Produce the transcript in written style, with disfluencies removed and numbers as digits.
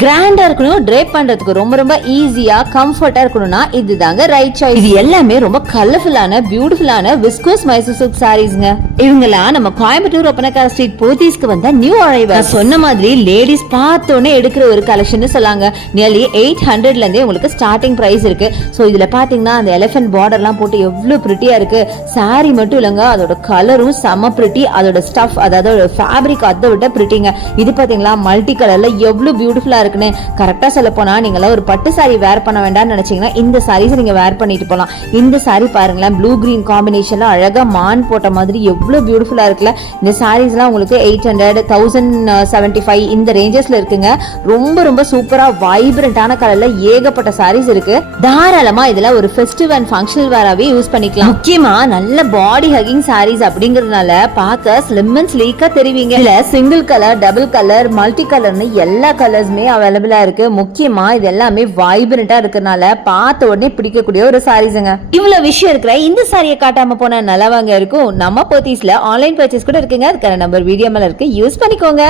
கிராண்டா இருக்கணும், ட்ரேப் பண்றதுக்கு ரொம்ப ரொம்ப ஈஸியா கம்ஃபர்ட்டா இருக்கணும்னா இதுதாங்க ரைட் சாய்ஸ். இது எல்லாமே ரொம்ப கலர்ஃபுல்லான பியூட்டிஃபுல்லான விஸ்கோஸ் மைசூர் சில்க் சாரீஸ்ங்க. இவங்கலாம் நம்ம கோயம்புத்தூர் ஒப்பனக்கார ஸ்ட்ரீட் போத்தீஸ்க்கு வந்த நியூ அரைவல். சொன்ன மாதிரி லேடிஸ் பார்த்தோன்னே எடுக்கிற ஒரு கலெக்ஷன் சொல்லாங்க. நியர்லி 800ல இருந்தே உங்களுக்கு ஸ்டார்டிங் பிரைஸ் இருக்கு. சோ இதுல பாத்தீங்கன்னா அந்த எலிஃபென்ட் பார்டர்லாம் போட்டு எவ்வளவு பிரிட்டியா இருக்கு. சாரி மட்டும் இல்லங்க, அதோட கலரும் செம பிரிட்டி, அதோட ஸ்டஃப் அதாவது ஃபேப்ரிக் அதை விட பிரிட்டிங்க. இது பாத்தீங்களா மல்டி கலர்ல எவ்வளவு பியூட்டிஃபுல்லா இருக்குன்னு. கரெக்டா சொல்ல போனா நீங்களா ஒரு பட்டு சாரி வேர் பண்ண வேண்டாம்னு நினைச்சீங்கன்னா இந்த சாரீஸ் நீங்க வேர் பண்ணிட்டு போலாம். இந்த சாரி பாருங்களேன், ப்ளூ கிரீன் காம்பினேஷன்ல அழகா மான் போட்ட மாதிரி எவ்வளவு பியூட்டிஃபுல்லா இருக்குல்ல. இந்த சாரீஸ் எல்லாம் உங்களுக்கு 800, 1075 இந்த ரேஞ்சஸ்ல இருக்குங்க. ரொம்ப ரொம்ப சூப்பரா வைப்ரண்டான கலர்ல ஏகப்பட்ட சாரீஸ் இருக்கு. தாராளமா இதுல ஒரு ஃபெஸ்டிவ் அண்ட் ஃபங்க்ஷனல் வேராவே யூஸ் பண்ணிக்கலாம். முக்கியமா நல்ல பாடி ஹக்கிங் சாரீஸ் அப்படிங்கறதுனால பார்க்க ஸ்லிம் அண்ட் ஸ்லீக்கா தெரிவிங்க. இதுல single colour, double colour, multi கலர்னு எல்லா கலர்ஸுமே அவைலபிளா இருக்கு. முக்கியமா இது எல்லாமே வைப்ரண்டா இருக்கறனால பார்த்த உடனே பிடிக்கக்கூடிய ஒரு சாரீஸ்ங்க. இவ்வளவு விஷயம் இருக்கிற இந்த சாரியை காட்டாம போனா நல்லாவாங்க இருக்கும். நம்ம போத்தீஸ்ல ஆன்லைன் பர்ச்சேஸ் கூட இருக்குங்க. அதுக்கான நம்பர் வீடியோ மேல இருக்கு, யூஸ் பண்ணிக்கோங்க.